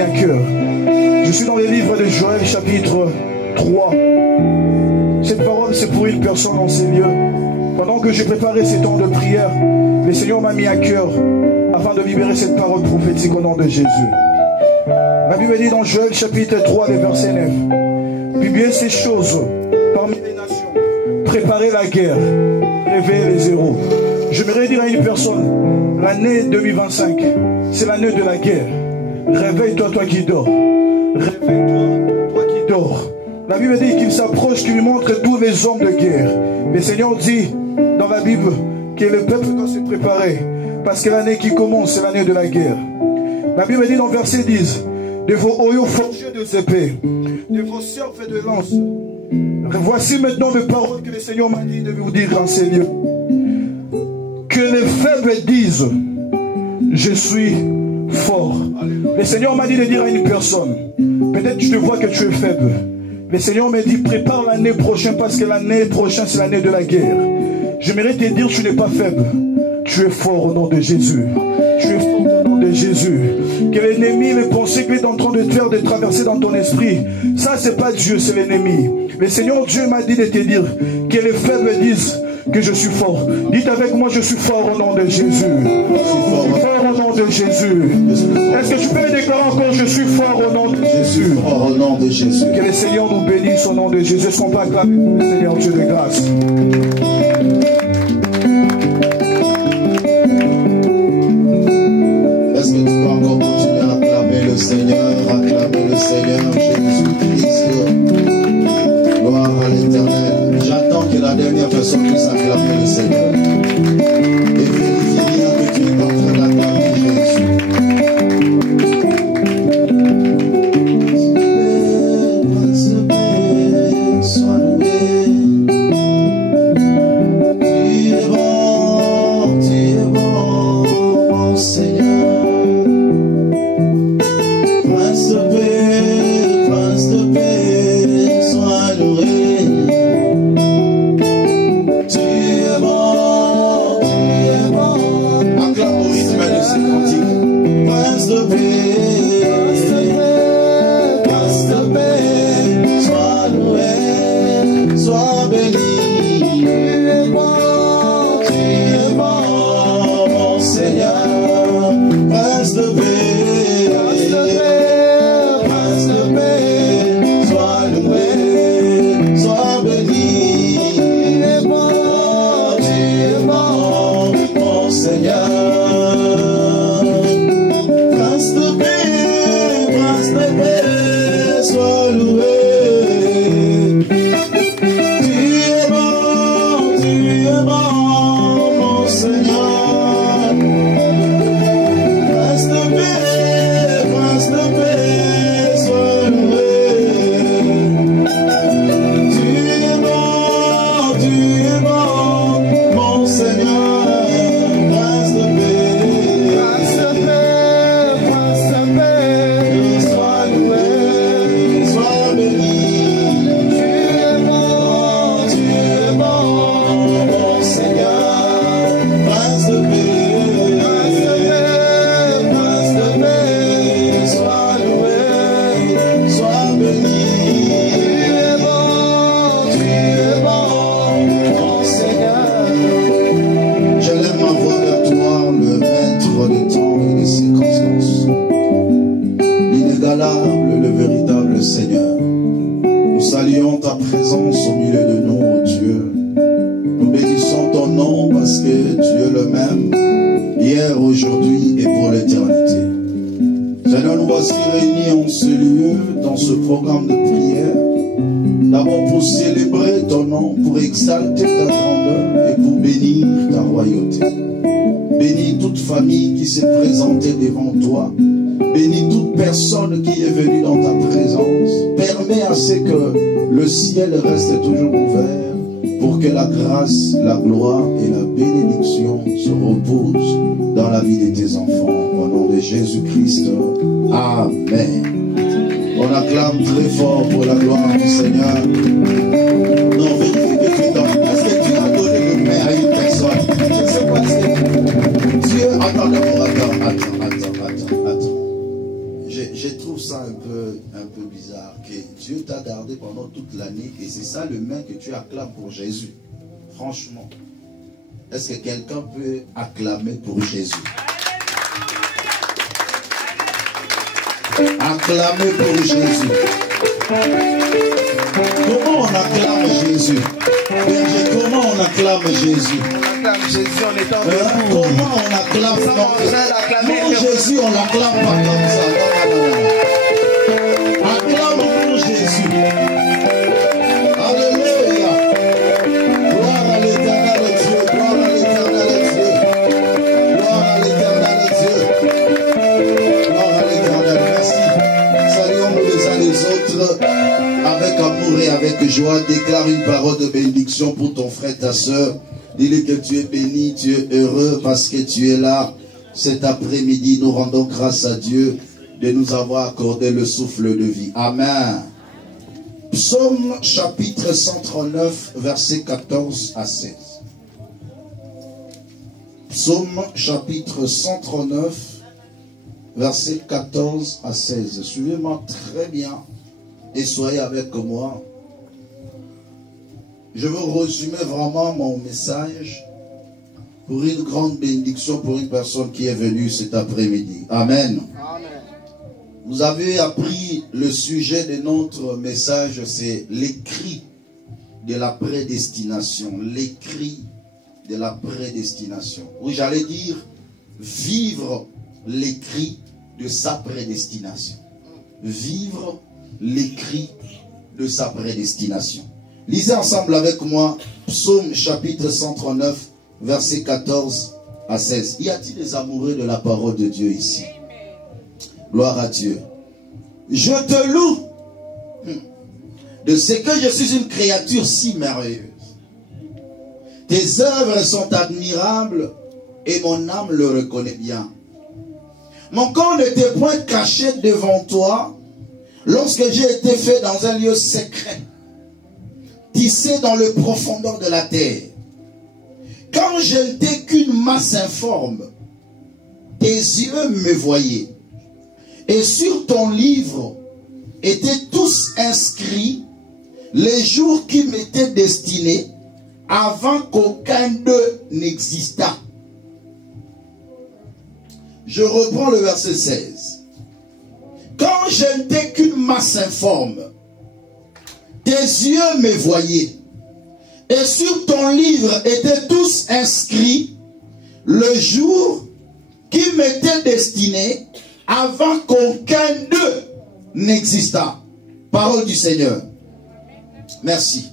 mis à cœur. Je suis dans les livres de Joël, chapitre 3. Cette parole, c'est pour une personne en ces lieux. Pendant que j'ai préparé ces temps de prière, le Seigneur m'a mis à cœur afin de libérer cette parole prophétique au nom de Jésus. La Bible dit dans Joël, chapitre 3, le verset 9. Publiez ces choses parmi les nations. Préparez la guerre. Réveillez les héros. J'aimerais dire à une personne, l'année 2025, c'est l'année de la guerre. Réveille-toi, toi qui dors. Réveille-toi, toi qui dors. La Bible dit qu'il s'approche, qu'il lui montre tous les hommes de guerre. Le Seigneur dit dans la Bible que le peuple doit se préparer. Parce que l'année qui commence, c'est l'année de la guerre. La Bible dit dans le verset 10, de vos oyaux forgés de épées, de vos cerfs de lance. Voici maintenant les paroles que le Seigneur m'a dit de vous dire en ces lieux. Que les faibles disent, je suis fort. Le Seigneur m'a dit de dire à une personne, peut-être tu te vois que tu es faible. Le Seigneur m'a dit, prépare l'année prochaine parce que l'année prochaine c'est l'année de la guerre. J'aimerais te dire, tu n'es pas faible. Tu es fort au nom de Jésus. Tu es fort au nom de Jésus. Que l'ennemi, les pensées qu'il est en train de te faire, de traverser dans ton esprit, ça c'est pas Dieu, c'est l'ennemi. Le Seigneur Dieu m'a dit de te dire que les faibles disent que je suis fort. Dites avec moi, je suis fort au nom de Jésus. Je suis fort au nom de Jésus. Est-ce que tu peux déclarer encore, je suis fort au nom de Jésus? Fort au nom de Jésus. Que le Seigneur nous bénisse au nom de Jésus. Est-ce qu'on peut acclamer le Seigneur Dieu de grâce? Est-ce que tu peux encore continuer à acclamer le Seigneur Jésus-Christ? Gloire à l'Éternel. J'attends que la dernière personne puisse acclamer le Seigneur. Et vérifie bien que tu es en train d'acclamer Jésus. Sois loué. Tu es bon, mon Seigneur. Prince de paix, sois loué. Tu es bon, acclame au rythme de ce cantique. Prince de paix, sois loué, sois béni. Tu es bon, mon Seigneur. Prince de paix. Reste toujours ouvert pour que la grâce, la gloire et la bénédiction se reposent dans la vie de tes enfants. Au nom de Jésus-Christ. Amen. On acclame très fort pour la gloire du Seigneur. Non, vérifie que tu es dans. Est-ce que tu as donné le pain à une personne? Je ne sais pas si Dieu. Attends. Je trouve ça un peu bizarre que Dieu t'a gardé pendant toute l'année et c'est ça le main que tu acclames pour Jésus. Franchement, est-ce que quelqu'un peut acclamer pour Jésus? Acclamer pour Jésus. Comment on acclame Jésus? Berger, comment on acclame Jésus? On acclame Jésus en étant debout. Comment on acclame? Non, Jésus, on l'acclame pas comme ça. Non. Acclame pour Jésus. Alléluia. Gloire à l'éternel Dieu. Gloire à l'éternel Dieu. Gloire à l'éternel Dieu. Gloire à l'éternel. Merci. Saluons-nous les uns les autres. Avec amour et avec joie, déclare une parole de bénédiction pour ton frère, ta soeur. Dis-lui que tu es béni, tu es heureux parce que tu es là. Cet après-midi, nous rendons grâce à Dieu de nous avoir accordé le souffle de vie. Amen. Psaume chapitre 139, versets 14 à 16. Psaume chapitre 139, versets 14 à 16. Suivez-moi très bien. Et soyez avec moi. Je veux résumer vraiment mon message pour une grande bénédiction pour une personne qui est venue cet après-midi. Amen. Amen. Vous avez appris le sujet de notre message, c'est l'écrit de la prédestination. L'écrit de la prédestination. Oui, j'allais dire vivre l'écrit de sa prédestination. Vivre l'écrit de sa prédestination. Lisez ensemble avec moi Psaume chapitre 139 versets 14 à 16. Y a-t-il des amoureux de la parole de Dieu ici? Gloire à Dieu. Je te loue de ce que je suis une créature si merveilleuse. Tes œuvres sont admirables et mon âme le reconnaît bien. Mon corps n'était point caché devant toi lorsque j'ai été fait dans un lieu secret, tissé dans le profondeur de la terre. Quand je n'étais qu'une masse informe, tes yeux me voyaient. Et sur ton livre étaient tous inscrits les jours qui m'étaient destinés avant qu'aucun d'eux n'existât. Je reprends le verset 16. Quand je n'étais qu'une masse informe, tes yeux me voyaient. Et sur ton livre étaient tous inscrits le jour qui m'était destiné avant qu'aucun d'eux n'existât. Parole du Seigneur. Merci.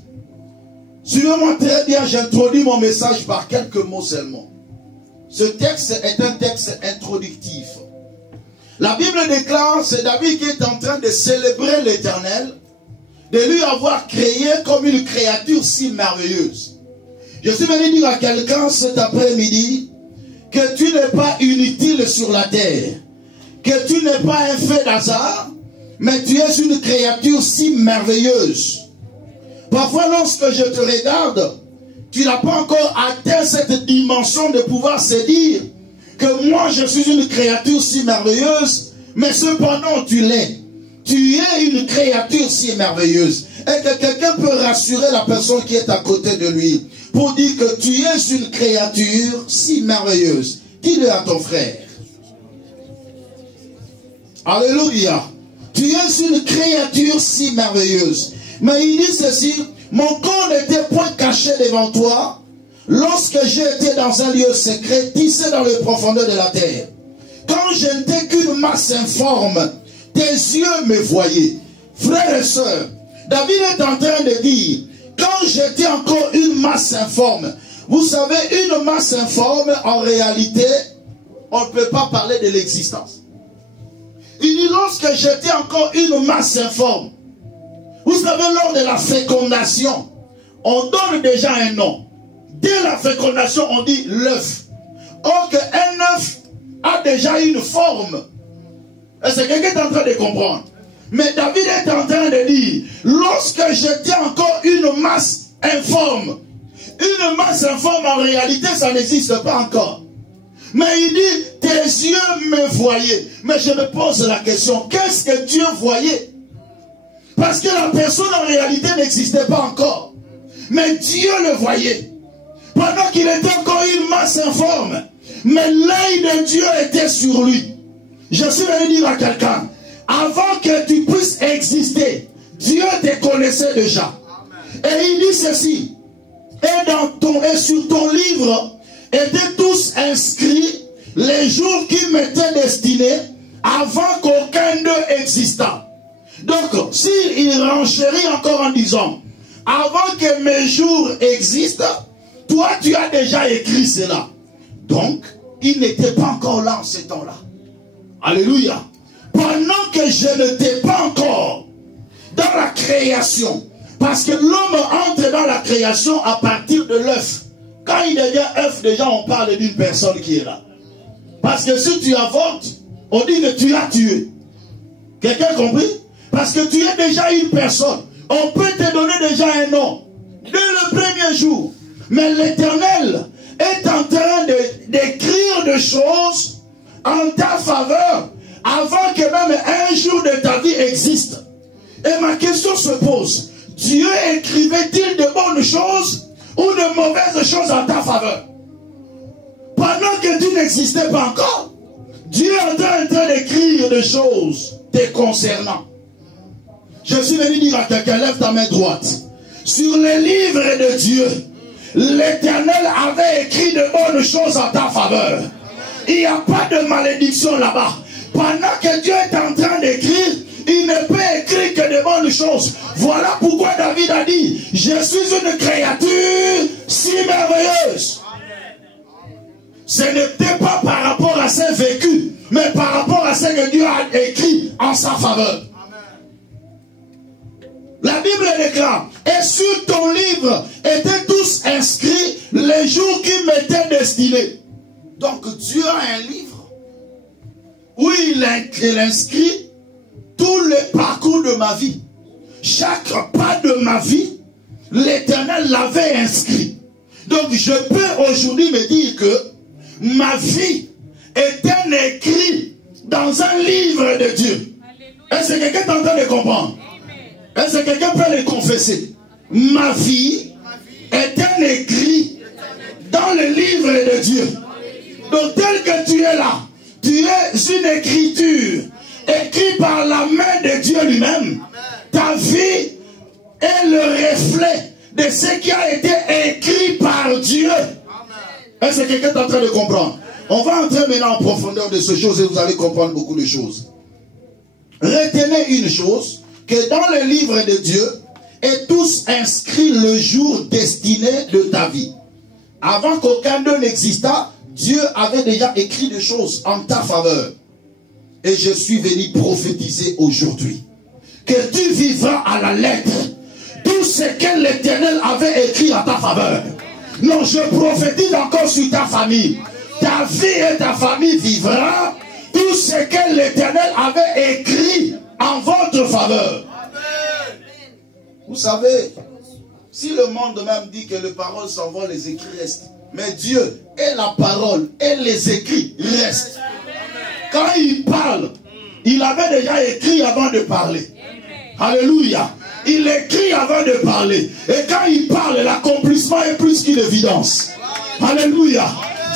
Suivez-moi très bien, j'introduis mon message par quelques mots seulement. Ce texte est un texte introductif. La Bible déclare, c'est David qui est en train de célébrer l'Éternel, de lui avoir créé comme une créature si merveilleuse. Je suis venu dire à quelqu'un cet après-midi que tu n'es pas inutile sur la terre, que tu n'es pas un fait d'hasard, mais tu es une créature si merveilleuse. Parfois, lorsque je te regarde, tu n'as pas encore atteint cette dimension de pouvoir se dire que moi je suis une créature si merveilleuse, mais cependant tu l'es. Tu es une créature si merveilleuse. Et que quelqu'un peut rassurer la personne qui est à côté de lui pour dire que tu es une créature si merveilleuse. Dis-le à ton frère. Alléluia. Tu es une créature si merveilleuse. Mais il dit ceci, mon corps n'était point caché devant toi lorsque j'étais dans un lieu secret, tissé dans les profondeurs de la terre. Quand je n'étais qu'une masse informe, tes yeux me voyaient. Frères et sœurs, David est en train de dire, quand j'étais encore une masse informe, vous savez, une masse informe, en réalité, on ne peut pas parler de l'existence. Il dit, lorsque j'étais encore une masse informe, vous savez, lors de la fécondation, on donne déjà un nom. Dès la fécondation, on dit l'œuf. Or qu'un œuf a déjà une forme. Et c'est quelqu'un qui est en train de comprendre. Mais David est en train de dire, lorsque j'étais encore une masse informe en réalité, ça n'existe pas encore. Mais il dit, tes yeux me voyaient. Mais je me pose la question, qu'est-ce que Dieu voyait? Parce que la personne en réalité n'existait pas encore. Mais Dieu le voyait. Pendant qu'il était encore une masse informe. Mais l'œil de Dieu était sur lui. Je suis venu dire à quelqu'un, avant que tu puisses exister, Dieu te connaissait déjà. Et il dit ceci, et sur ton livre étaient tous inscrits les jours qui m'étaient destinés avant qu'aucun d'eux existât. Donc, s'il renchérit encore en disant, avant que mes jours existent, toi tu as déjà écrit cela. Donc, il n'était pas encore là en ce temps-là. Alléluia. Pendant que je ne t'ai pas encore dans la création, parce que l'homme entre dans la création à partir de l'œuf. Quand il devient œuf, déjà on parle d'une personne qui est là. Parce que si tu avortes, on dit que tu l'as tué. Quelqu'un compris? Parce que tu es déjà une personne. On peut te donner déjà un nom dès le premier jour. Mais l'Éternel est en train d'écrire des choses en ta faveur avant que même un jour de ta vie existe. Et ma question se pose, Dieu écrivait-il de bonnes choses ou de mauvaises choses en ta faveur? Pendant que tu n'existais pas encore, Dieu est en train d'écrire des choses te concernant. Je suis venu dire à quelqu'un, lève ta main droite. Sur les livres de Dieu, l'Éternel avait écrit de bonnes choses en ta faveur. Il n'y a pas de malédiction là-bas. Pendant que Dieu est en train d'écrire, il ne peut écrire que de bonnes choses. Voilà pourquoi David a dit, je suis une créature si merveilleuse. Ce n'était pas par rapport à ses vécus, mais par rapport à ce que Dieu a écrit en sa faveur. La Bible déclare, et sur ton livre étaient tous inscrits les jours qui m'étaient destinés. Donc Dieu a un livre où il inscrit tout le parcours de ma vie. Chaque pas de ma vie, l'Éternel l'avait inscrit. Donc je peux aujourd'hui me dire que ma vie est un écrit dans un livre de Dieu. Est-ce que quelqu'un est en train de comprendre? Est-ce que quelqu'un peut le confesser? Ma vie est un écrit dans le livre de Dieu. Donc tel que tu es là, tu es une écriture écrite par la main de Dieu lui-même. Ta vie est le reflet de ce qui a été écrit par Dieu. Est-ce que quelqu'un est en train de comprendre? On va entrer maintenant en profondeur de ces choses et vous allez comprendre beaucoup de choses. Retenez une chose, que dans le livre de Dieu est tous inscrits le jour destiné de ta vie. Avant qu'aucun d'eux n'existât, Dieu avait déjà écrit des choses en ta faveur. Et je suis venu prophétiser aujourd'hui que tu vivras à la lettre tout ce que l'Éternel avait écrit en ta faveur. Non, je prophétise encore sur ta famille. Ta vie et ta famille vivra tout ce que l'Éternel avait écrit en votre faveur. Vous savez, si le monde même dit que les paroles s'en vont, les écrits restent. Mais Dieu et la parole et les écrits restent. Quand il parle, il avait déjà écrit avant de parler. Alléluia. Il écrit avant de parler. Et quand il parle, l'accomplissement est plus qu'une évidence. Alléluia.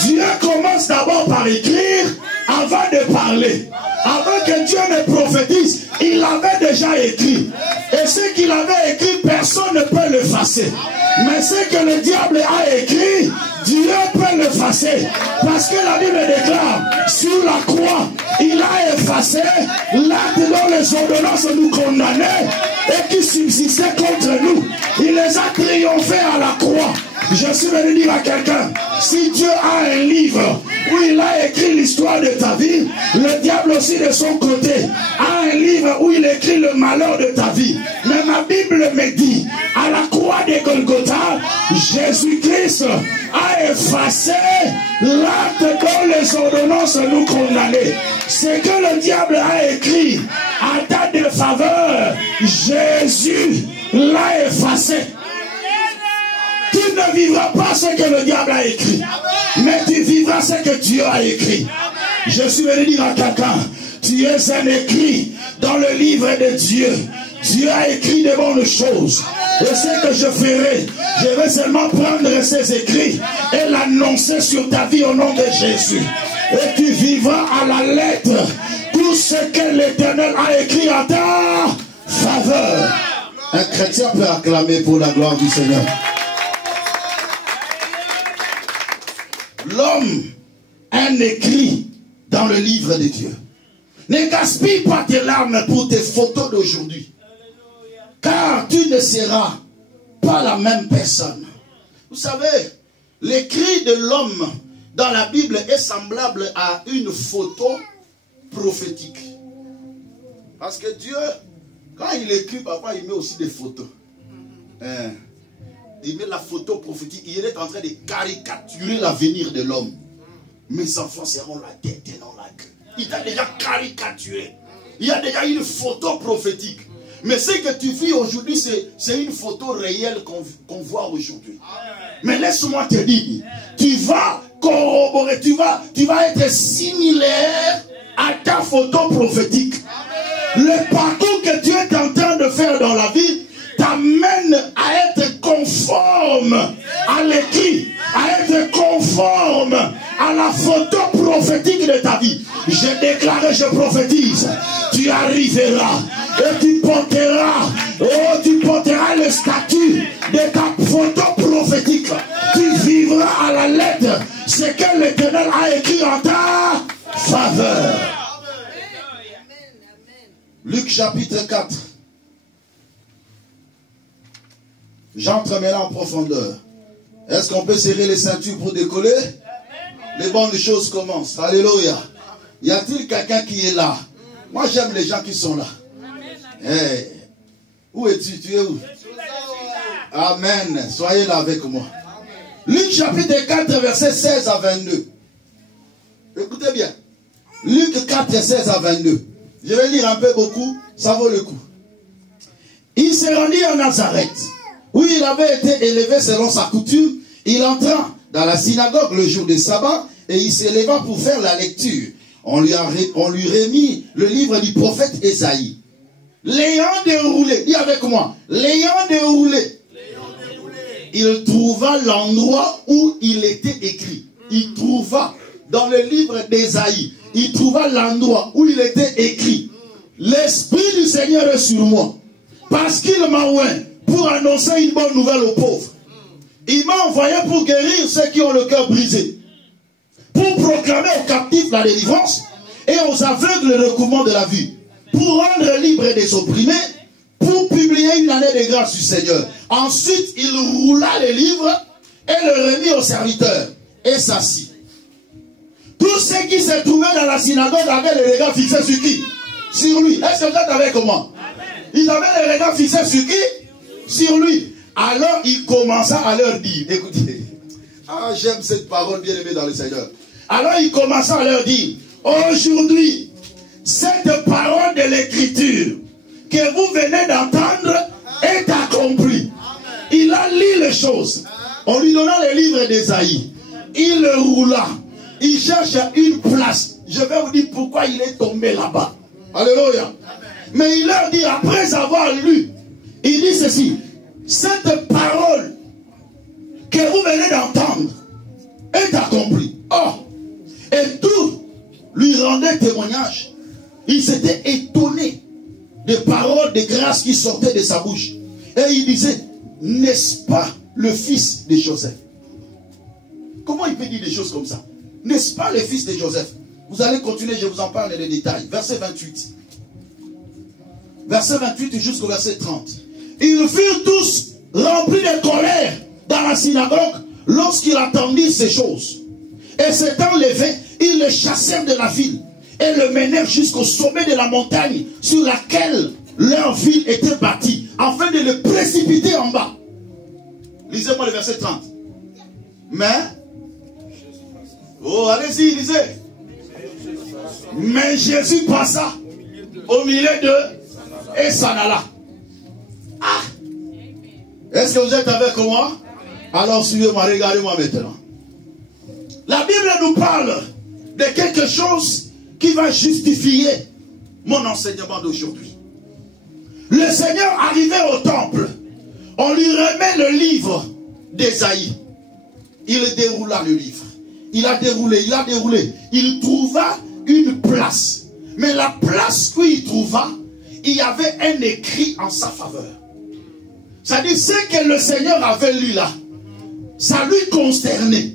Dieu commence d'abord par écrire avant de parler. Avant que Dieu ne prophétise, il avait déjà écrit. Et ce qu'il avait écrit, personne ne peut l'effacer. Mais ce que le diable a écrit, Dieu peut l'effacer. Parce que la Bible déclare, sur la croix, il a effacé l'acte dont les ordonnances nous condamnaient et qui subsistait contre nous. Il les a triomphés à la croix. Je suis venu dire à quelqu'un, si Dieu a un livre où il a écrit l'histoire de ta vie, le diable aussi de son côté a un livre où il écrit le malheur de ta vie. Mais ma Bible me dit, à la croix de Golgotha, Jésus-Christ a effacé l'acte dont les ordonnances nous condamnaient. Ce que le diable a écrit à ta défaveur, Jésus l'a effacé. Tu ne vivras pas ce que le diable a écrit, mais tu vivras ce que Dieu a écrit. Je suis venu dire à quelqu'un, tu es un écrit dans le livre de Dieu. Dieu a écrit de bonnes choses. Et ce que je ferai, je vais seulement prendre ces écrits et l'annoncer sur ta vie au nom de Jésus. Et tu vivras à la lettre tout ce que l'Éternel a écrit en ta faveur. Un chrétien peut acclamer pour la gloire du Seigneur. L'homme, un écrit dans le livre de Dieu. Ne gaspille pas tes larmes pour tes photos d'aujourd'hui. Car tu ne seras pas la même personne. Vous savez, l'écrit de l'homme dans la Bible est semblable à une photo prophétique. Parce que Dieu, quand il écrit, papa, il met aussi des photos. Il met la photo prophétique. Il est en train de caricaturer l'avenir de l'homme. Mes enfants seront la tête et non la queue. Il a déjà caricaturé. Il y a déjà une photo prophétique. Mais ce que tu vis aujourd'hui, c'est une photo réelle qu'on voit aujourd'hui. Mais laisse-moi te dire, tu vas corroborer, tu vas être similaire à ta photo prophétique. Le parcours que tu es en train de faire dans la vie t'amène à être conforme à l'écrit, à être conforme à la photo prophétique de ta vie. Je déclare et je prophétise, tu arriveras et tu porteras le statut de ta photo prophétique. Tu vivras à la lettre ce que l'Éternel a écrit en ta faveur. Luc chapitre 4. J'entre maintenant en profondeur. Est-ce qu'on peut serrer les ceintures pour décoller? Les bonnes choses commencent. Alléluia. Y a-t-il quelqu'un qui est là? Moi j'aime les gens qui sont là. Hey. Où es-tu? Tu es où? Amen. Soyez là avec moi. Luc chapitre 4 verset 16 à 22. Écoutez bien. Luc 4 16 à 22. Je vais lire un peu beaucoup. Ça vaut le coup. Il se rendit en Nazareth, où il avait été élevé selon sa coutume. Il entra dans la synagogue le jour du sabbat et il s'éleva pour faire la lecture. On lui remit le livre du prophète Ésaïe. L'ayant déroulé, dis avec moi, l'ayant déroulé, il trouva l'endroit où il était écrit. Il trouva dans le livre d'Ésaïe, il trouva l'endroit où il était écrit. L'Esprit du Seigneur est sur moi, parce qu'il m'a oint pour annoncer une bonne nouvelle aux pauvres. Il m'a envoyé pour guérir ceux qui ont le cœur brisé, pour proclamer aux captifs la délivrance et aux aveugles le recouvrement de la vue, pour rendre libres des opprimés, pour publier une année de grâce du Seigneur. Ensuite, il roula les livres et le remit aux serviteurs et s'assit. Tous ceux qui se trouvaient dans la synagogue avaient les regards fixés sur qui? Sur lui. Est-ce que vous êtes avec moi? Ils avaient les regards fixés sur qui? Sur lui. Alors il commença à leur dire, écoutez, j'aime cette parole bien aimée dans le Seigneur. Alors il commença à leur dire, aujourd'hui, cette parole de l'écriture que vous venez d'entendre est accomplie. Il a lu les choses. On lui donna les livres d'Ésaïe. Il le roula. Il cherche une place. Je vais vous dire pourquoi il est tombé là-bas. Alléluia. Mais il leur dit, après avoir lu, il dit ceci, cette parole que vous venez d'entendre est accomplie. Oh, et tout lui rendait témoignage. Il s'était étonné des paroles de grâce qui sortaient de sa bouche. Et il disait, n'est-ce pas le fils de Joseph? Comment il peut dire des choses comme ça? N'est-ce pas le fils de Joseph? Vous allez continuer, je vous en parle dans les détails. Verset 28. Verset 28 jusqu'au verset 30. Ils furent tous remplis de colère dans la synagogue lorsqu'ils attendirent ces choses. Et s'étant levés, ils le chassèrent de la ville et le menèrent jusqu'au sommet de la montagne sur laquelle leur ville était bâtie, afin de le précipiter en bas. Lisez-moi le verset 30. Mais, oh, allez-y, lisez. Mais Jésus passa au milieu d'eux et s'en alla. Ah! Est-ce que vous êtes avec moi? Alors suivez-moi, regardez-moi maintenant. La Bible nous parle de quelque chose qui va justifier mon enseignement d'aujourd'hui. Le Seigneur arrivait au temple. On lui remet le livre d'Ésaïe. Il déroula le livre. Il a déroulé. Il trouva une place. Mais la place où il trouva, il y avait un écrit en sa faveur. C'est-à-dire, ce que le Seigneur avait lu là, ça lui consternait.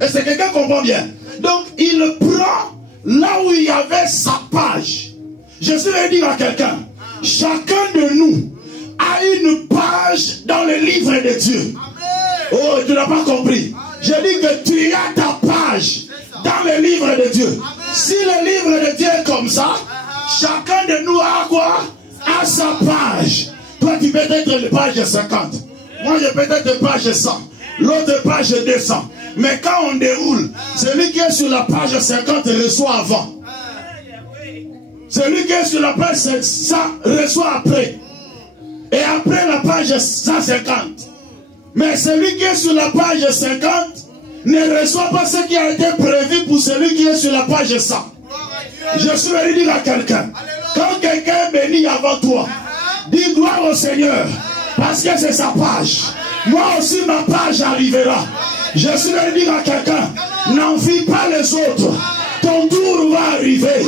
Est-ce que quelqu'un comprend bien? Donc, il prend là où il y avait sa page. Je vais dire à quelqu'un, chacun de nous a une page dans le livre de Dieu. Oh, tu n'as pas compris. Je dis que tu as ta page dans le livre de Dieu. Si le livre de Dieu est comme ça, chacun de nous a quoi? A sa page. Toi, tu peux être le page 50. Moi, je peux être page 100. L'autre page 200. Mais quand on déroule, celui qui est sur la page 50 reçoit avant. Celui qui est sur la page 100 reçoit après. Et après la page 150. Mais celui qui est sur la page 50 ne reçoit pas ce qui a été prévu pour celui qui est sur la page 100. Je suis venu dire à quelqu'un, quand quelqu'un est béni avant toi, dis gloire au Seigneur, parce que c'est sa page. Moi aussi ma page arrivera. Je suis venu dire à quelqu'un, n'envie pas les autres, ton tour va arriver.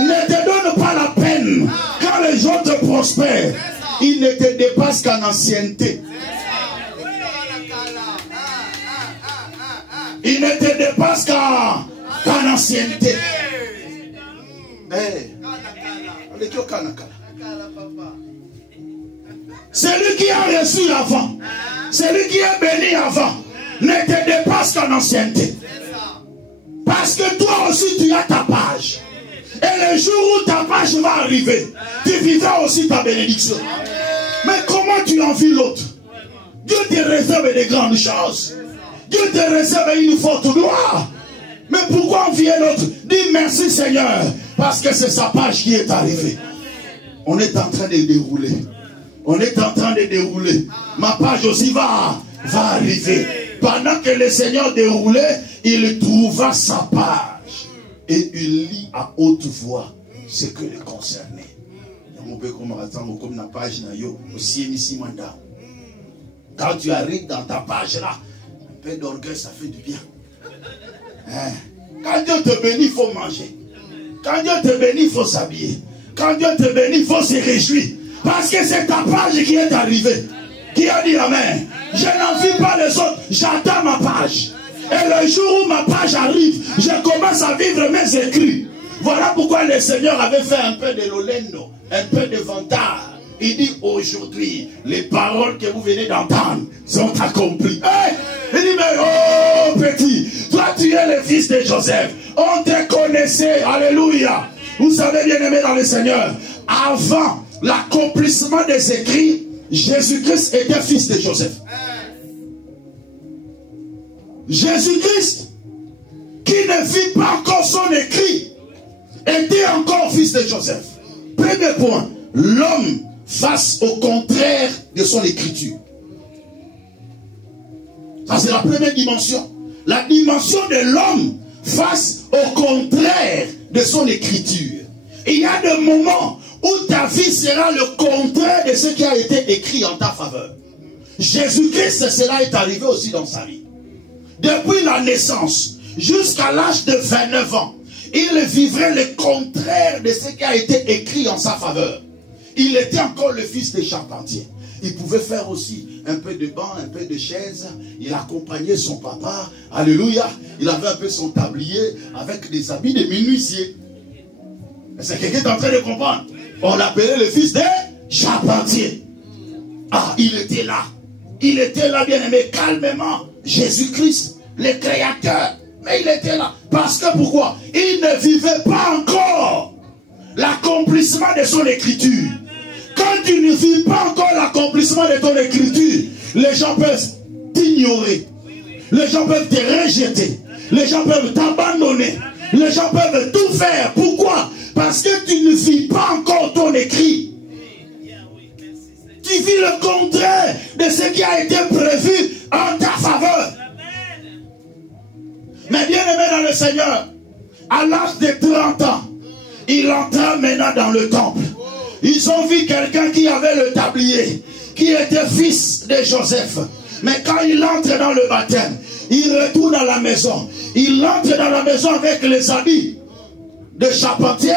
Ne te donne pas la peine quand les autres prospèrent. Ils ne te dépassent qu'en ancienneté. Il ne te dépasse qu'en ancienneté. Celui qui a reçu avant, celui qui est béni avant, ne te dépasse qu'en ancienneté. Parce que toi aussi tu as ta page. Et le jour où ta page va arriver, tu vivras aussi ta bénédiction. Mais comment tu envies l'autre? Dieu te réserve des grandes choses. Dieu te réserve une forte gloire. Mais pourquoi envier l'autre? Dis merci Seigneur, parce que c'est sa page qui est arrivée. On est en train de dérouler. On est en train de dérouler. Ma page aussi va arriver. Pendant que le Seigneur déroulait, il trouva sa page. Et il lit à haute voix ce que le concernait. Quand tu arrives dans ta page là, un peu d'orgueil, ça fait du bien. Quand Dieu te bénit, il faut manger. Quand Dieu te bénit, il faut s'habiller. Quand Dieu te bénit, il faut se réjouir. Parce que c'est ta page qui est arrivée. Qui a dit amen? Je n'envie pas les autres, j'attends ma page. Et le jour où ma page arrive, je commence à vivre mes écrits. Voilà pourquoi le Seigneur avait fait un peu de lolendo, un peu de vantard. Il dit aujourd'hui, les paroles que vous venez d'entendre sont accomplies. Hey! Il dit mais oh petit, toi tu es le fils de Joseph. On te connaissait, alléluia. Vous savez bien aimé dans le Seigneur, avant l'accomplissement des écrits, Jésus-Christ était fils de Joseph. Jésus-Christ, qui ne vit pas encore son écrit, était encore fils de Joseph. Premier point, l'homme face au contraire de son écriture. Ça c'est la première dimension. La dimension de l'homme face au contraire de son écriture. Il y a des moments où ta vie sera le contraire de ce qui a été écrit en ta faveur. Jésus-Christ, cela est arrivé aussi dans sa vie. Depuis la naissance jusqu'à l'âge de 29 ans, il vivrait le contraire de ce qui a été écrit en sa faveur. Il était encore le fils des charpentiers. Il pouvait faire aussi un peu de banc, un peu de chaise. Il accompagnait son papa. Alléluia. Il avait un peu son tablier avec des habits de menuisier. C'est quelqu'un qui est en train de comprendre. On l'appelait le fils des charpentiers. Ah, il était là. Il était là, bien aimé, calmement. Jésus-Christ, le Créateur. Mais il était là. Parce que pourquoi? Il ne vivait pas encore l'accomplissement de son écriture. Quand tu ne vis pas encore l'accomplissement de ton écriture, les gens peuvent t'ignorer. Les gens peuvent te rejeter. Les gens peuvent t'abandonner. Les gens peuvent tout faire. Pourquoi? Parce que tu ne vis pas encore ton écrit. Tu vis le contraire de ce qui a été prévu en ta faveur. Mais bien aimé dans le Seigneur, à l'âge de 30 ans, il entra maintenant dans le temple. Ils ont vu quelqu'un qui avait le tablier, qui était fils de Joseph. Mais quand il entre dans le baptême, il retourne à la maison. Il entre dans la maison avec les habits de charpentier,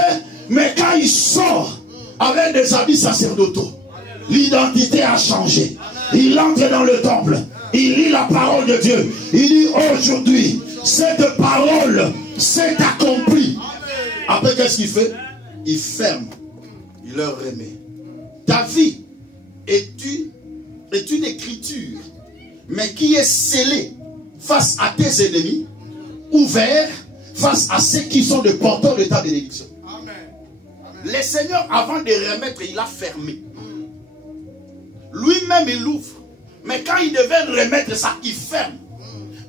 mais quand il sort avec des habits sacerdotaux, l'identité a changé. Il entre dans le temple, il lit la parole de Dieu. Il dit aujourd'hui, cette parole s'est accomplie. Après, qu'est-ce qu'il fait? Il ferme, il leur remet. Ta vie est une écriture, mais qui est scellée face à tes ennemis, ouvert face à ceux qui sont des porteurs de ta bénédiction. Le Seigneur, avant de remettre, il a fermé. Lui-même, il ouvre. Mais quand il devait remettre ça, il ferme.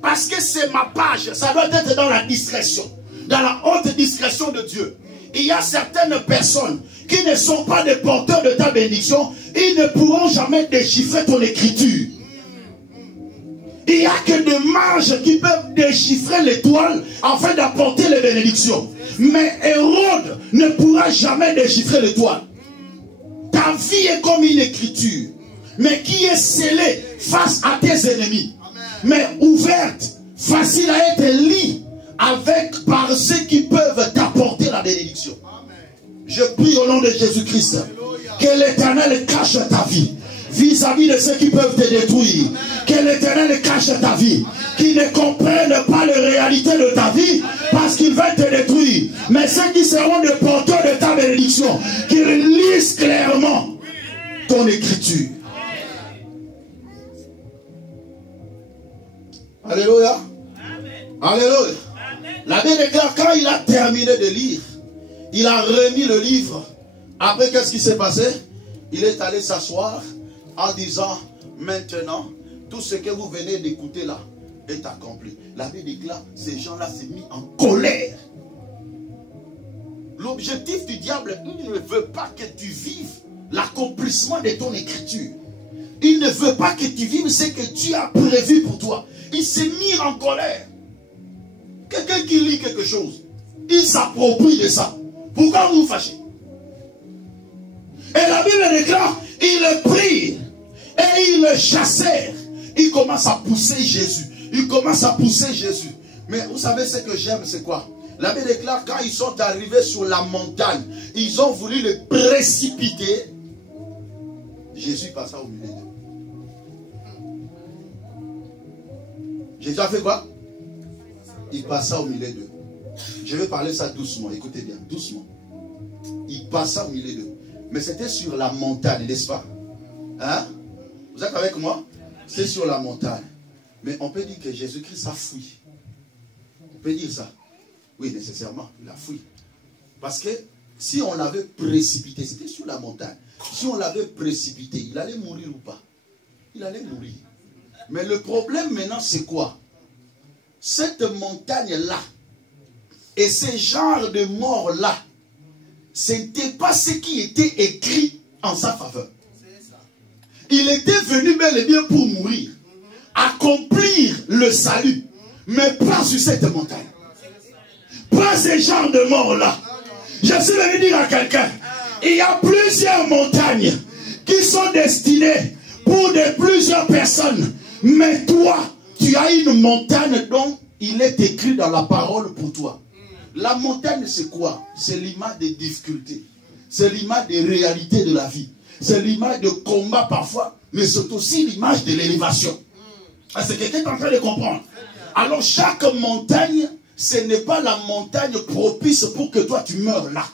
Parce que c'est ma page. Ça doit être dans la discrétion. Dans la haute discrétion de Dieu. Il y a certaines personnes qui ne sont pas des porteurs de ta bénédiction. Ils ne pourront jamais déchiffrer ton écriture. Il n'y a que des mages qui peuvent déchiffrer l'étoile afin d'apporter les bénédictions. Mais Hérode ne pourra jamais déchiffrer l'étoile. Ta vie est comme une écriture, mais qui est scellée face à tes ennemis. Mais ouverte, facile à être lue par ceux qui peuvent t'apporter la bénédiction. Je prie au nom de Jésus-Christ que l'Éternel cache ta vie vis-à-vis de ceux qui peuvent te détruire. Que l'Éternel cache ta vie, qui ne comprennent pas les réalités de ta vie parce qu'ils veulent te détruire. Mais ceux qui seront des porteurs de ta bénédiction, qui lisent clairement ton écriture. Alléluia. Alléluia. La Bible déclare, quand il a terminé de lire, il a remis le livre. Après, qu'est-ce qui s'est passé? Il est allé s'asseoir en disant, maintenant, tout ce que vous venez d'écouter là est accompli. La Bible déclare, ces gens-là s'est mis en colère. L'objectif du diable, il ne veut pas que tu vives l'accomplissement de ton écriture. Il ne veut pas que tu vives ce que Dieu a prévu pour toi. Il s'est mis en colère. Quelqu'un qui lit quelque chose, il s'approprie de ça. Pourquoi vous vous fâchez? Et la Bible déclare, ils le prirent et ils le chassèrent. Ils commencent à pousser Jésus. Ils commencent à pousser Jésus. Mais vous savez ce que j'aime, c'est quoi? La Bible déclare, quand ils sont arrivés sur la montagne, ils ont voulu le précipiter. Jésus passa au milieu d'eux. Jésus a fait quoi? Il passa au milieu d'eux. Je vais parler ça doucement, écoutez bien, doucement. Il passa au milieu d'eux. Mais c'était sur la montagne, n'est-ce pas? Hein? Vous êtes avec moi? C'est sur la montagne. Mais on peut dire que Jésus-Christ a fui. On peut dire ça. Oui, nécessairement, il a fui. Parce que si on l'avait précipité, c'était sur la montagne. Si on l'avait précipité, il allait mourir ou pas? Il allait mourir. Mais le problème maintenant, c'est quoi? Cette montagne-là et ce genre de mort-là, ce n'était pas ce qui était écrit en sa faveur. Il était venu bel et bien pour mourir, accomplir le salut, mais pas sur cette montagne. Pas ce genre de mort-là. Je suis venu dire à quelqu'un, il y a plusieurs montagnes qui sont destinées pour plusieurs personnes. Mais toi, tu as une montagne dont il est écrit dans la parole pour toi. La montagne, c'est quoi? C'est l'image des difficultés. C'est l'image des réalités de la vie. C'est l'image de combat parfois, mais c'est aussi l'image de l'élévation. C'est quelqu'un qui est en train de comprendre. Alors chaque montagne, ce n'est pas la montagne propice pour que toi tu meurs là.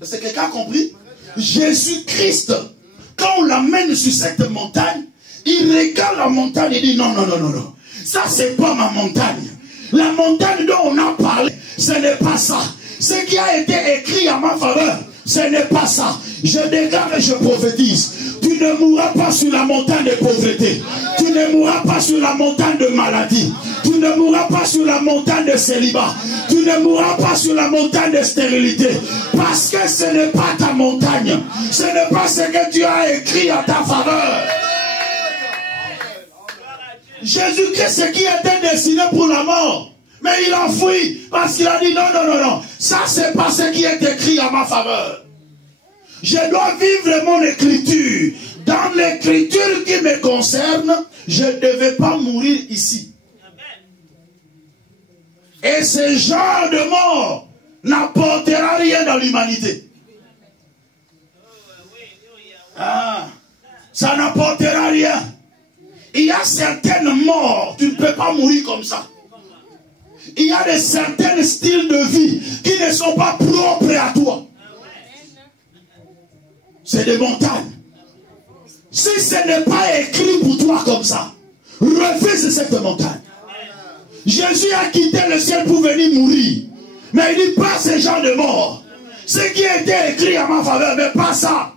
Est-ce que quelqu'un a compris? Jésus-Christ, quand on l'amène sur cette montagne, il regarde la montagne et dit non, non, non, non, non. Ça, c'est pas ma montagne. La montagne dont on a parlé, ce n'est pas ça. Ce qui a été écrit à ma faveur, ce n'est pas ça. Je déclare et je prophétise. Tu ne mourras pas sur la montagne de pauvreté. Tu ne mourras pas sur la montagne de maladie. Tu ne mourras pas sur la montagne de célibat. Tu ne mourras pas sur la montagne de stérilité. Parce que ce n'est pas ta montagne. Ce n'est pas ce que tu as écrit à ta faveur. Jésus-Christ, ce qui était destiné pour la mort, mais il a fui parce qu'il a dit non, non, non, non. Ça, c'est pas ce qui est écrit à ma faveur. Je dois vivre mon écriture. Dans l'écriture qui me concerne, je ne devais pas mourir ici. Et ce genre de mort n'apportera rien dans l'humanité. Ah, ça n'apportera rien. Il y a certaines morts, tu ne peux pas mourir comme ça. Il y a de certains styles de vie qui ne sont pas propres à toi. C'est des montagnes. Si ce n'est pas écrit pour toi comme ça, refuse cette montagne. Jésus a quitté le ciel pour venir mourir. Mais il dit pas ce genre de mort. Ce qui a été écrit à ma faveur, mais pas ça.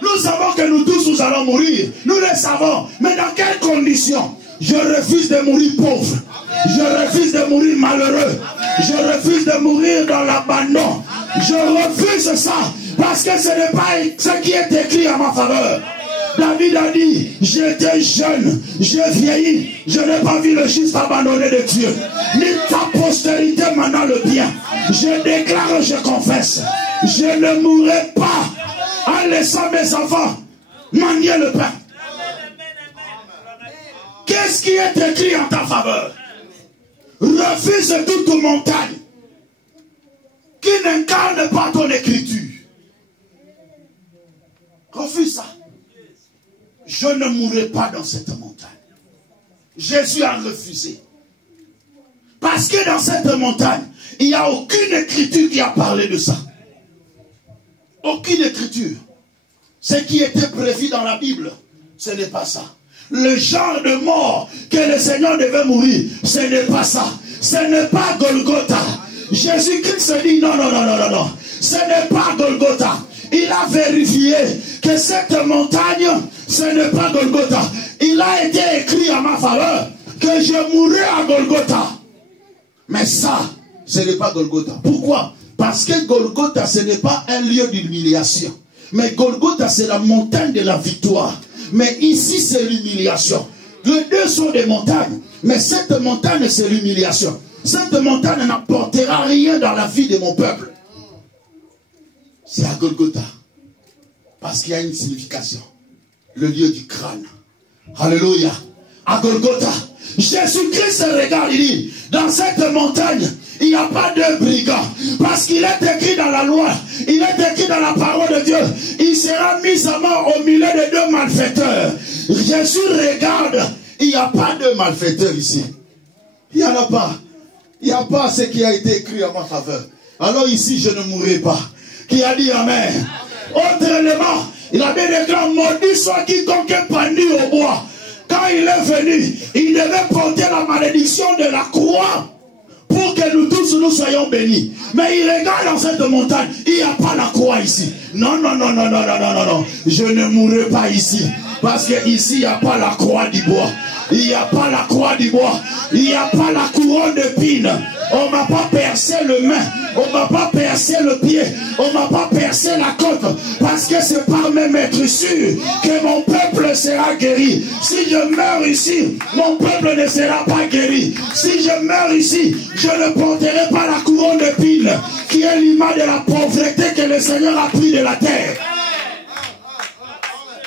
Nous savons que nous tous nous allons mourir. Nous le savons. Mais dans quelles conditions? Je refuse de mourir pauvre. Je refuse de mourir malheureux. Je refuse de mourir dans l'abandon. Je refuse ça. Parce que ce n'est pas ce qui est écrit à ma faveur. David a dit, j'étais jeune, j'ai vieilli, je n'ai pas vu le juste abandonné de Dieu, ni ta postérité maintenant le bien. Je déclare, je confesse, je ne mourrai pas en laissant mes enfants manier le pain. Qu'est-ce qui est écrit en ta faveur? Refuse toute montagne qui n'incarne pas ton écriture. Refuse ça. Je ne mourrai pas dans cette montagne. Jésus a refusé. Parce que dans cette montagne, il n'y a aucune écriture qui a parlé de ça. Aucune écriture. Ce qui était prévu dans la Bible, ce n'est pas ça. Le genre de mort que le Seigneur devait mourir, ce n'est pas ça. Ce n'est pas Golgotha. Jésus-Christ se dit non, non, non, non, non, non. Ce n'est pas Golgotha. Il a vérifié que cette montagne, ce n'est pas Golgotha. Il a été écrit à ma faveur que je mourrai à Golgotha. Mais ça, ce n'est pas Golgotha. Pourquoi? Parce que Golgotha, ce n'est pas un lieu d'humiliation. Mais Golgotha, c'est la montagne de la victoire. Mais ici, c'est l'humiliation. Les deux sont des montagnes. Mais cette montagne, c'est l'humiliation. Cette montagne n'apportera rien dans la vie de mon peuple. C'est à Golgotha. Parce qu'il y a une signification. Le lieu du crâne. Alléluia. À Golgotha. Jésus-Christ se regarde, il dit, dans cette montagne, il n'y a pas de brigands. Parce qu'il est écrit dans la loi, il est écrit dans la parole de Dieu, il sera mis à mort au milieu de deux malfaiteurs. Jésus regarde, il n'y a pas de malfaiteurs ici. Il n'y en a pas. Il n'y a pas ce qui a été écrit à ma faveur. Alors ici, je ne mourrai pas. Qui a dit Amen? Autre élément, il a bien déclaré, maudit soit quiconque est pendu au bois. Quand il est venu, il devait porter la malédiction de la croix pour que nous tous nous soyons bénis. Mais il regarde dans cette montagne, il n'y a pas la croix ici. Non, non, non, non, non, non, non, non, non. Je ne mourrai pas ici. Parce que ici, il n'y a pas la croix du bois. Il n'y a pas la croix du bois. Il n'y a pas la couronne d'épines. On ne m'a pas percé le main. On ne m'a pas percé le pied. On ne m'a pas percé la côte. Parce que c'est par même être sûr que mon peuple sera guéri. Si je meurs ici, mon peuple ne sera pas guéri. Si je meurs ici, je ne porterai pas la couronne d'épines qui est l'image de la pauvreté que le Seigneur a pris de la terre.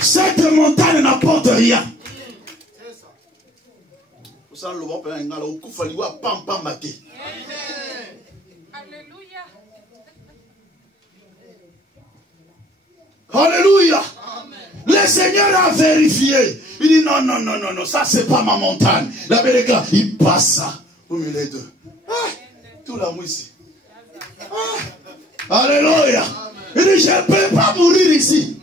Cette montagne n'apporte rien. Alléluia. Le Seigneur a vérifié. Il dit non, non, non, non, non, ça c'est pas ma montagne. La Béréka, il passe ça au milieu d'eux. Tout l'amour ici. Alléluia. Il dit je ne peux pas mourir ici.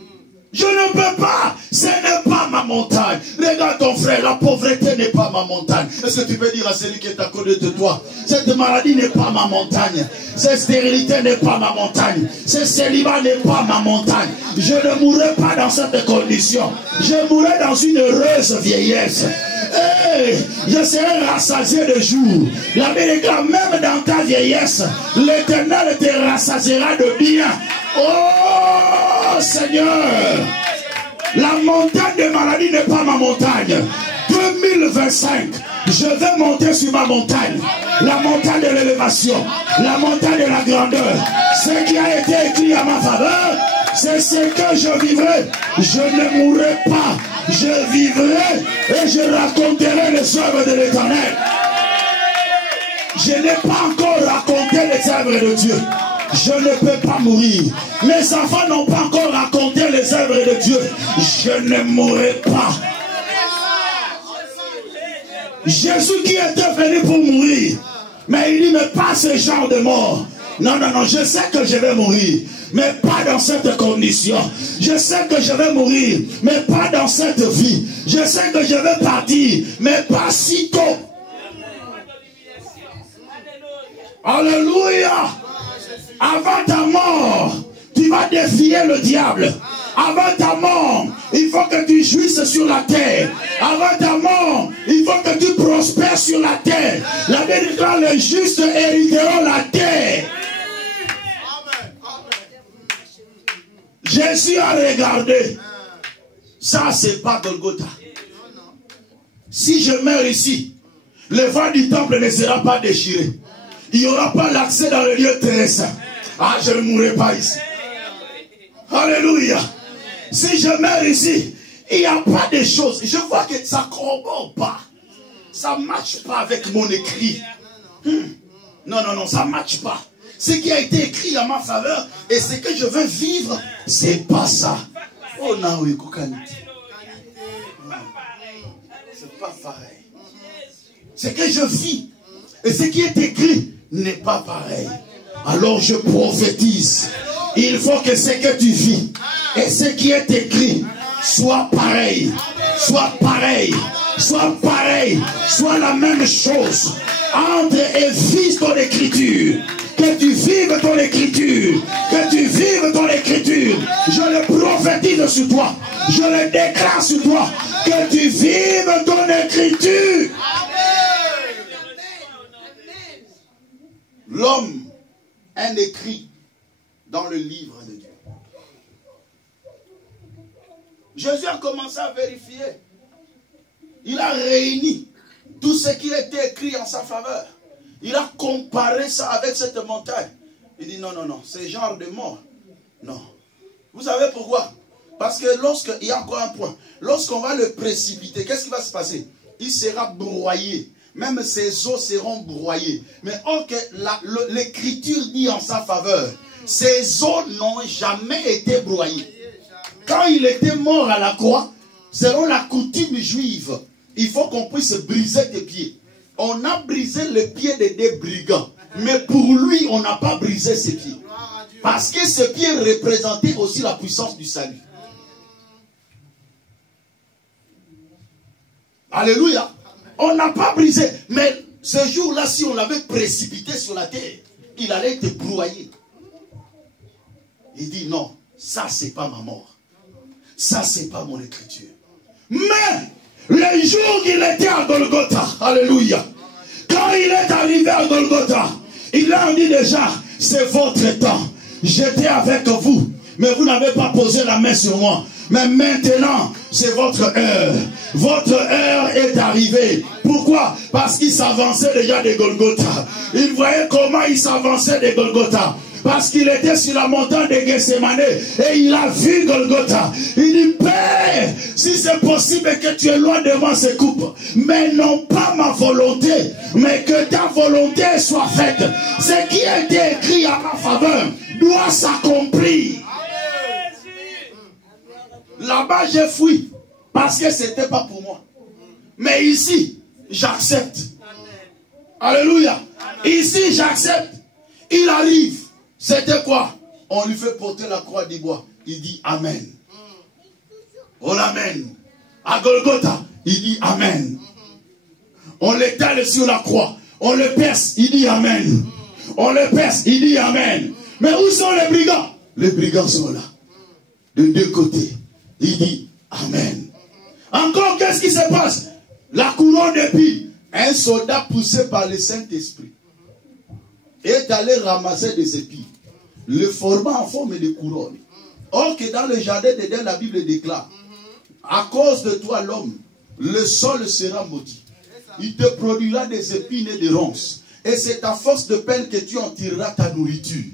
Je ne peux pas. Ce n'est pas ma montagne. Regarde ton frère, la pauvreté n'est pas ma montagne. Est-ce que tu peux dire à celui qui est à côté de toi, cette maladie n'est pas ma montagne, cette stérilité n'est pas ma montagne, ce célibat n'est pas ma montagne. Je ne mourrai pas dans cette condition. Je mourrai dans une heureuse vieillesse. Hey, je serai rassasié de jour. La vérité, même dans ta vieillesse, l'Éternel te rassasiera de bien. Oh Seigneur, la montagne de maladie n'est pas ma montagne. 2025, je vais monter sur ma montagne. La montagne de l'élévation, la montagne de la grandeur. Ce qui a été écrit à ma faveur, c'est ce que je vivrai. Je ne mourrai pas. Je vivrai et je raconterai les œuvres de l'Éternel. Je n'ai pas encore raconté les œuvres de Dieu. Je ne peux pas mourir. Mes enfants n'ont pas encore raconté les œuvres de Dieu. Je ne mourrai pas. Jésus qui était venu pour mourir, mais il dit, mais pas ce genre de mort. Non, non, non, je sais que je vais mourir, mais pas dans cette condition. Je sais que je vais mourir, mais pas dans cette vie. Je sais que je vais partir, mais pas si tôt. Alléluia. Avant ta mort, tu vas défier le diable. Avant ta mort, il faut que tu jouisses sur la terre. Avant ta mort, il faut que tu prospères sur la terre. La vérité, les justes hériteront la terre. Jésus a regardé. Ça, c'est pas Golgotha. Si je meurs ici, le vent du temple ne sera pas déchiré. Il n'y aura pas l'accès dans le lieu terrestre. Ah, je ne mourrai pas ici. Alléluia. Si je meurs ici, il n'y a pas de choses. Je vois que ça ne corrobore pas. Ça ne matche pas avec mon écrit. Non, non, non, ça ne matche pas. Ce qui a été écrit en ma faveur et ce que je veux vivre, c'est pas ça. Oh non, oui, c'est pas pareil. Ce que je vis et ce qui est écrit n'est pas pareil. Alors je prophétise. Il faut que ce que tu vis et ce qui est écrit soit pareil. Soit pareil. Soit pareil. Soit la même chose. Entre et vis ton écriture. Que tu vives ton écriture. Que tu vives ton écriture. Je le prophétise sur toi. Je le déclare sur toi. Que tu vives ton écriture. L'homme, un écrit dans le livre de Dieu. Jésus a commencé à vérifier. Il a réuni tout ce qui était écrit en sa faveur. Il a comparé ça avec cette montagne. Il dit non, non, non, c'est genre de mort. Non. Vous savez pourquoi? Parce que il y a encore un point. Lorsqu'on va le précipiter, qu'est-ce qui va se passer? Il sera broyé. Même ses os seront broyés. Mais l'écriture dit en sa faveur, ses os n'ont jamais été broyés. Quand il était mort à la croix, selon la coutume juive, il faut qu'on puisse briser tes pieds. On a brisé les pieds des brigands. Mais pour lui, on n'a pas brisé ses pieds. Parce que ses pieds représentaient aussi la puissance du salut. Alléluia. On n'a pas brisé. Mais ce jour-là, si on l'avait précipité sur la terre, il allait être broyé. Il dit non, ça c'est pas ma mort. Ça c'est pas mon écriture. Mais le jour qu'il était à Golgotha, alléluia, quand il est arrivé à Golgotha, il a dit déjà, c'est votre temps. J'étais avec vous, mais vous n'avez pas posé la main sur moi. Mais maintenant, c'est votre heure. Votre heure est arrivée. Pourquoi? Parce qu'il s'avançait déjà de Golgotha. Il voyait comment il s'avançait de Golgotha. Parce qu'il était sur la montagne de Gethsemane et il a vu Golgotha. Il dit, Père, si c'est possible que tu éloignes de moi ces coupes, mais non pas ma volonté, mais que ta volonté soit faite. Ce qui a été écrit à ma faveur doit s'accomplir. Là-bas, j'ai fui parce que ce n'était pas pour moi. Mais ici, j'accepte. Alléluia. Ici, j'accepte. Il arrive. C'était quoi? On lui fait porter la croix du bois. Il dit Amen. Oh, Amen. à Golgotha, il dit Amen. On l'étale sur la croix, on le perce, il dit Amen. On le perce, il dit Amen. Mais où sont les brigands? Les brigands sont là, de deux côtés. Il dit Amen. Encore, qu'est-ce qui se passe? La couronne d'épines. Un soldat poussé par le Saint-Esprit est allé ramasser des épines, le format en forme de couronne. Or que dans le jardin d'Éden, la Bible déclare, à cause de toi l'homme, le sol sera maudit. Il te produira des épines et des ronces. Et c'est à force de peine que tu en tireras ta nourriture.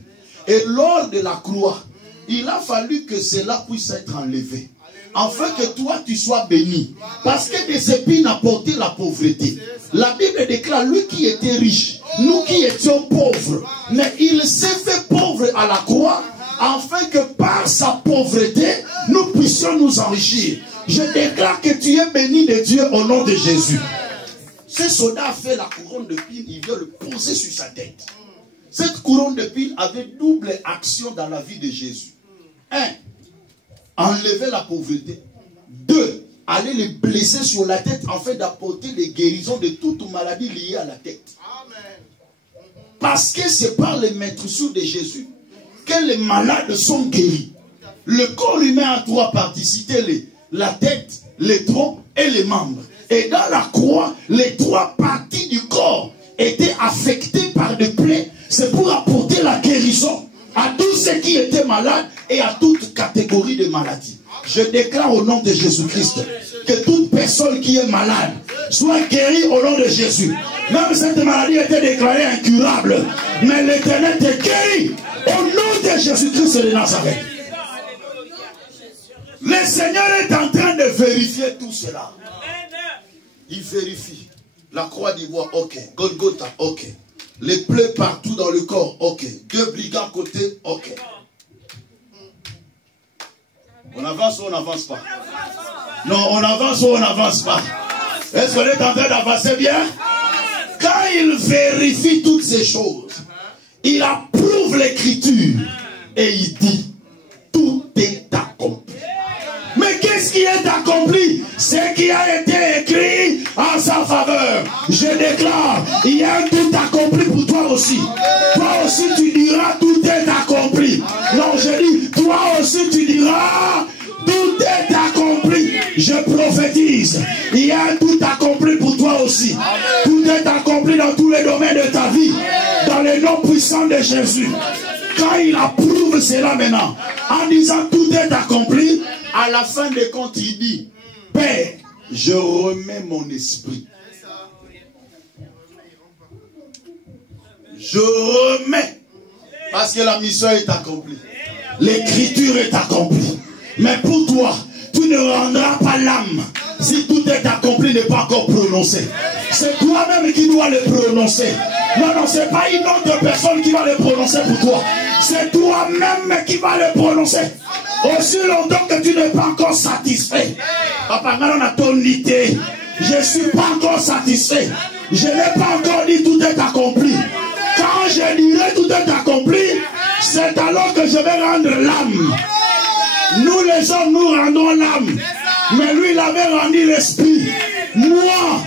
Et lors de la croix, il a fallu que cela puisse être enlevé, afin que toi tu sois béni. Parce que des épines apportaient la pauvreté. La Bible déclare, lui qui était riche, nous qui étions pauvres, mais il s'est fait pauvre à la croix, afin que par sa pauvreté, nous puissions nous enrichir. Je déclare que tu es béni de Dieu au nom de Jésus. Ce soldat a fait la couronne d'épines, il vient le poser sur sa tête. Cette couronne d'épines avait double action dans la vie de Jésus. 1. Enlever la pauvreté. 2. Aller les blesser sur la tête afin d'apporter les guérisons de toute maladie liée à la tête. Parce que c'est par les maîtresses de Jésus que les malades sont guéris. Le corps humain a 3 parties, la tête, les troncs et les membres. Et dans la croix, les 3 parties du corps étaient affectées par des plaies. C'est pour apporter la guérison à tous ceux qui étaient malades et à toute catégorie de maladies. Je déclare au nom de Jésus-Christ que toute personne qui est malade soit guérie au nom de Jésus. Même cette maladie était déclarée incurable, mais l'Éternel te guérit au nom de Jésus-Christ de Nazareth. Le Seigneur est en train de vérifier tout cela. Il vérifie. La croix d'ivoire, ok. Golgotha, ok. Les plaies partout dans le corps, ok. 2 brigands côté, ok. On avance ou on n'avance pas? Non, on avance ou on n'avance pas? Est-ce qu'on est en train d'avancer bien? Quand il vérifie toutes ces choses, il approuve l'écriture et il dit, tout est accompli. Mais qu'est-ce qui est accompli? Ce qui a été écrit en sa faveur. Je déclare, il y a un tout accompli pour toi aussi. Toi aussi tu diras, tout est accompli. Non, je dis, toi aussi tu diras, tout est accompli. Je prophétise, il y a un tout accompli pour toi aussi. Tout est accompli dans tous les domaines de ta vie, dans le nom puissant de Jésus. Quand il approuve cela maintenant, en disant tout est accompli, à la fin des comptes, il dit, Père, je remets mon esprit. Je remets. Parce que la mission est accomplie. L'écriture est accomplie. Mais pour toi, tu ne rendras pas l'âme si tout est accompli n'est pas encore prononcé. C'est toi-même qui dois le prononcer. Non, non, ce n'est pas une autre personne qui va le prononcer pour toi. C'est toi-même qui va le prononcer. Aussi longtemps que tu n'es pas encore satisfait. Papa, on a ton idée. Je ne suis pas encore satisfait. Je n'ai pas encore dit tout est accompli. Quand je dirai tout est accompli, c'est alors que je vais rendre l'âme. Nous les hommes, nous rendons l'âme. Mais lui, il avait rendu l'esprit. Moi,